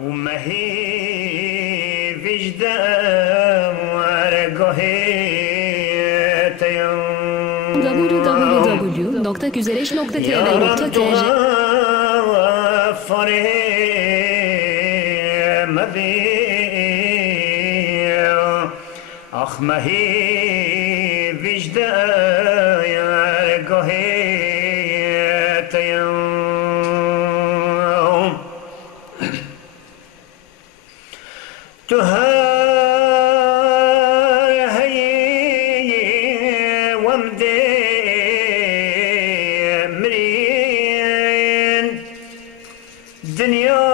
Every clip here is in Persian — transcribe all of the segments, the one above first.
ومهي وجدة ورقهي www.güzeleş.tv.tr أخ مهي وجدة ورقهي تهار هي ومدي مرين دنيا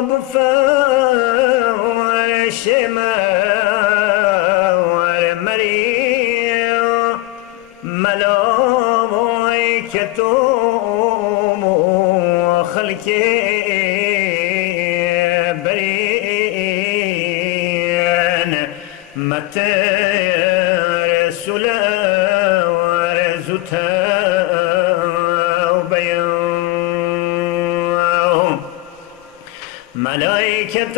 بفور شما ورمرين ملائكتهم وخلقي متى رسول ورزتا وبيان ملائكة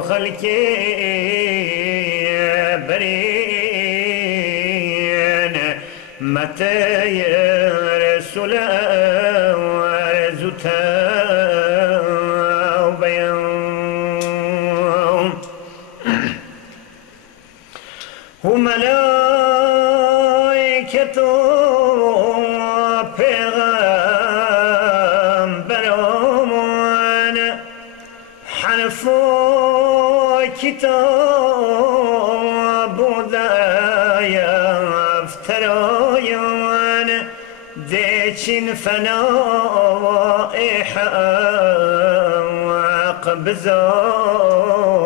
خلقي برين متى رسول ورزتا وملائكة پیغمبران حرف كتاب دايا افترايان ديشن فنائحا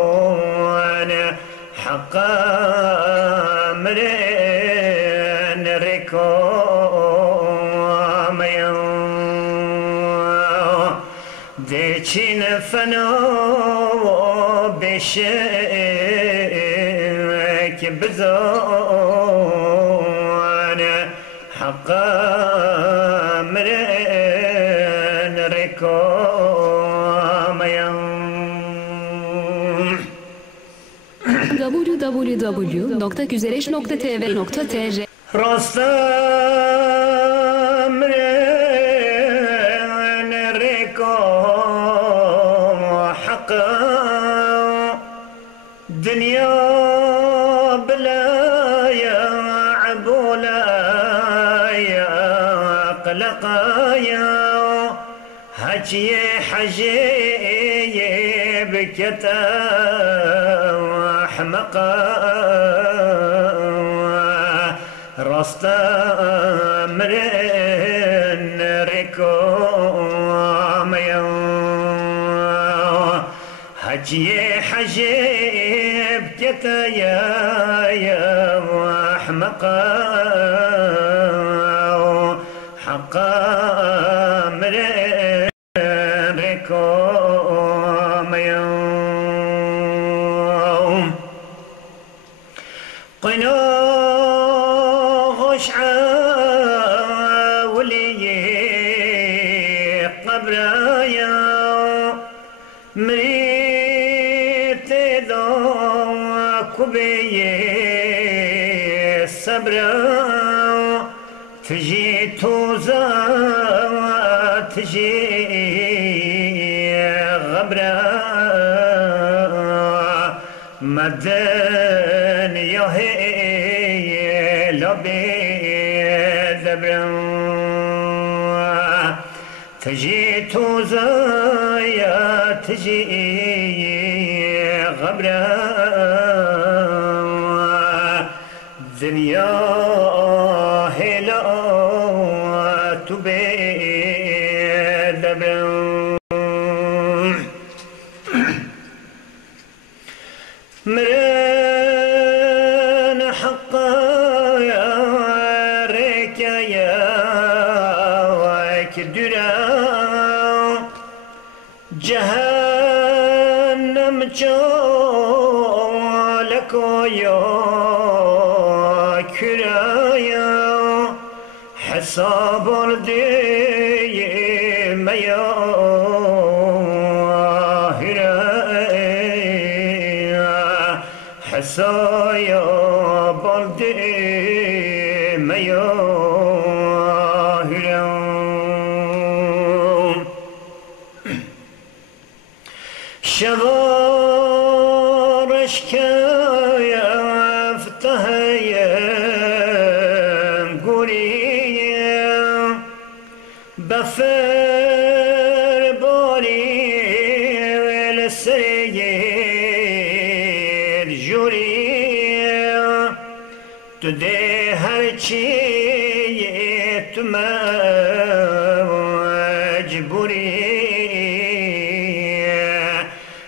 وقبزان حقا مرن ركام ديشن فنا بشك بزان حقا مرن ركام www.güzeleş.tv.tr رستم ركام حقا دنيا بلا يا عبولا يا قلقا يا هجي حجي بكتا أحمقا رستم ركام هجي حجي بكتا يا أحمقا حقا ركام قناغش عاولي قبرايا مريت ذاك بي صبرا تجي توزا تجي غبرا مدن يهي لبي ذبرا تجي توزايا تجي غبرا دنيا هلا تبي ذبرا مرن حقا يا ريكا يا وكدرا جهنم جالك يا كرايا حساب الدي يا حسايا بلدي مياهرم شوارش كايا فتهيم قولي بفر باري والسيد جوري تدي هرچی تو مجبوری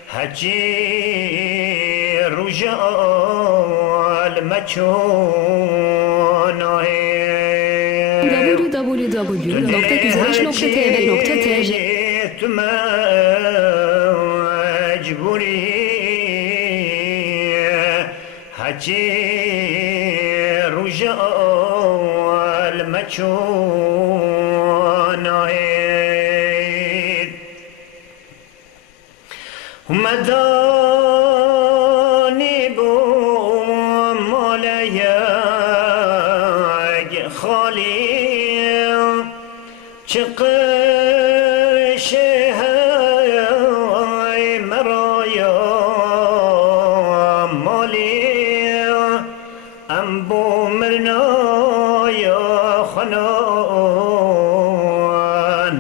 هرچی رجال مچونای www.gizelish.tv.tg تو مجبوری هرچی رجال مچوناید مدانی بو مالیگ خالی چقرش های مرایا مالی ام بو مرنا یا خنا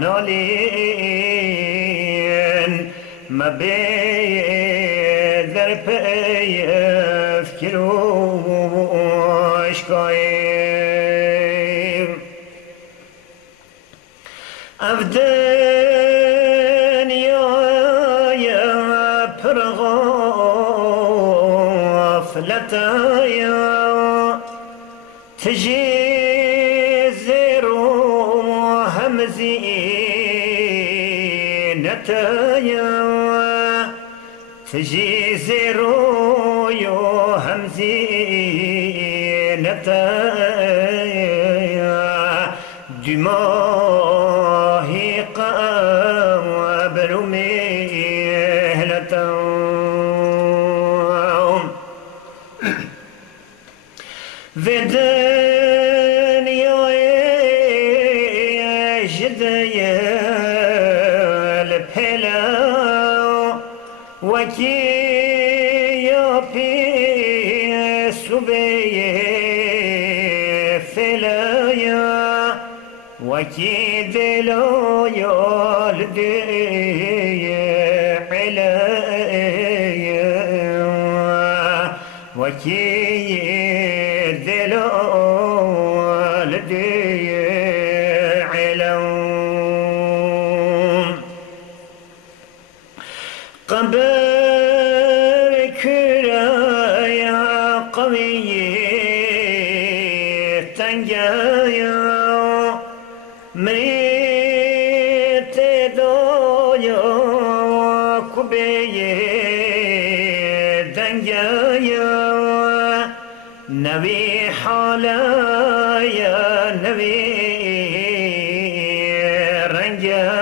نالین مبی در پی افکروش کایم افدن یا پرغافلتا تجي زيرو همزي نتايا تجي زيرو يو همزي نتايا دماهي قابل مهلتا ودن يا جدي البلا وكي يا في سبي فلايا وكي دلو يالدي عليا وكي دلالدي علم قبر كرايا قوي تنجايا مريت دايا كبي دنجايا نبي حالايا نبي رنجايا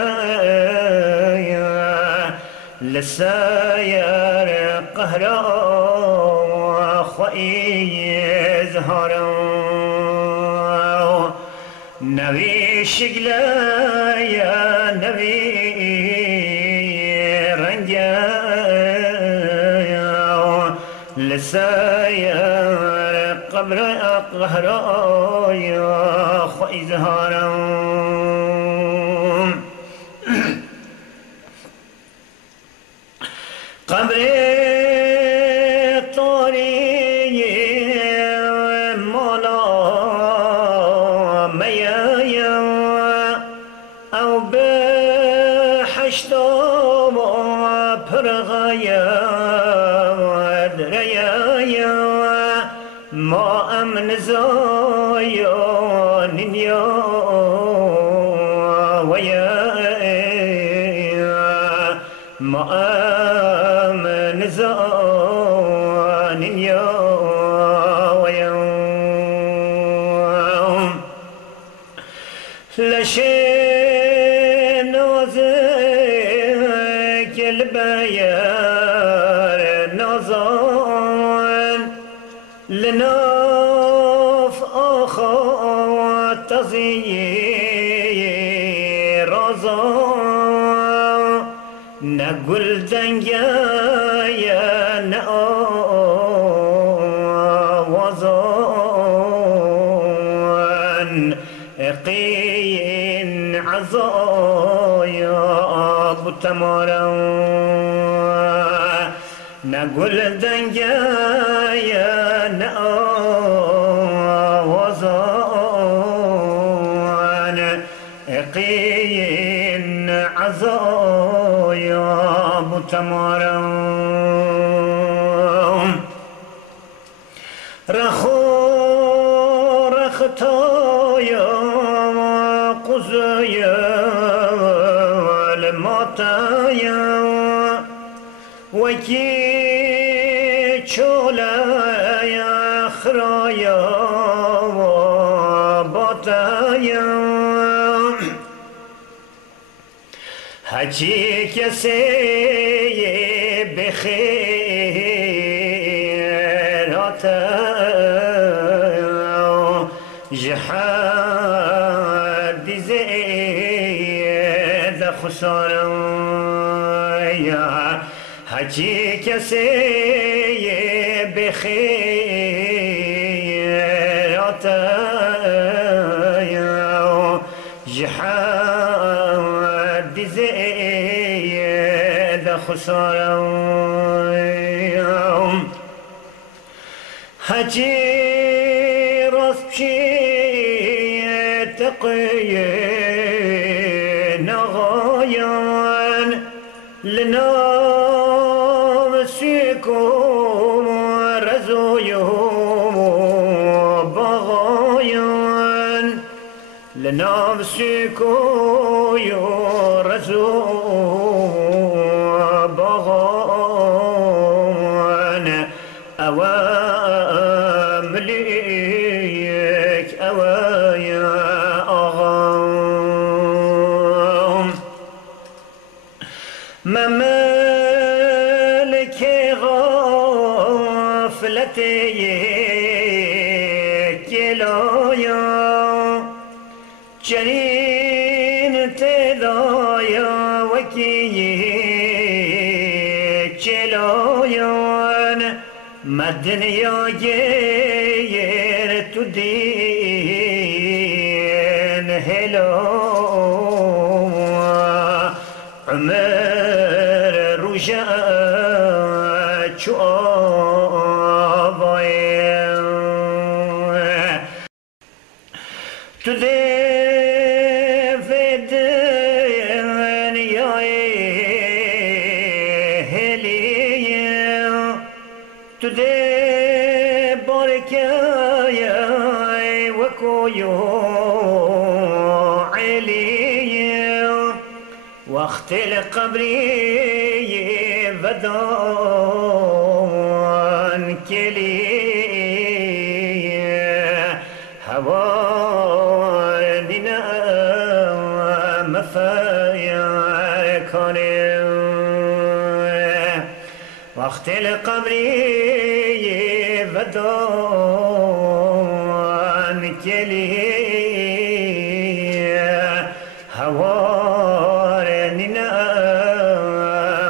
لساير قهرا خئي زهرا نبي شقلايا نبي رنجايا لساير قبر قهرا يا خئي زهرا قبر طاري مالا ميايا او بحشتا برغايا دريايا ما امن زايا نيا ويا ما امن زان يا ويوم لشين ناز يا نظان لناف آخا تزي رزان نقول دنيا يا نوازان قين عزايا أبو تمارا نقول دنيا يا نوازان قين عزايا أبو تمارا رختايا قزايا الماتايا وكي چولايا خرايا باتايا هجي كسي بخيراتايا جحاد زيد خسارة يا هجي كسي بخيراتايا جحاد زيد خسارة هجي تقي نغايان لنامسكم رزويهم بغايان لنامسكم رزو بغايان أوامليك أوايا أغام ممالك غافلتي كلايا جنين تدايا وكي كلايا ما الدنيا غير تدين هلا عمر رجاء شوابايا تدفدن يا هليا تدبركايا وكويو عليا وقت القبري بدان كلي هوادنا مفايا كاني وقت القبري بدان كلي هوادنا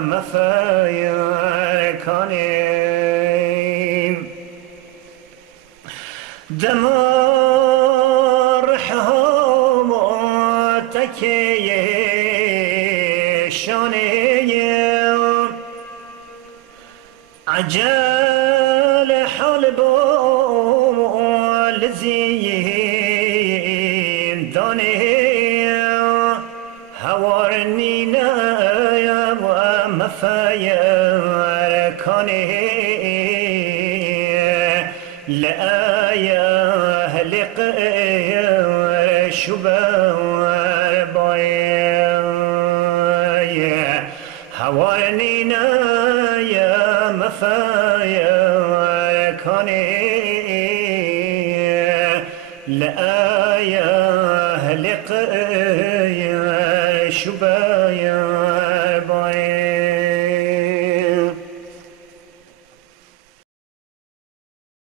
مفايا كاني دمار حماتك شاني عجل حلبو لزين داني هوارنينا ومفايا ركاني لآيا هلق شبار بايا هوارنينا يا مفايا ركاني لآيا هلق شبايا بايا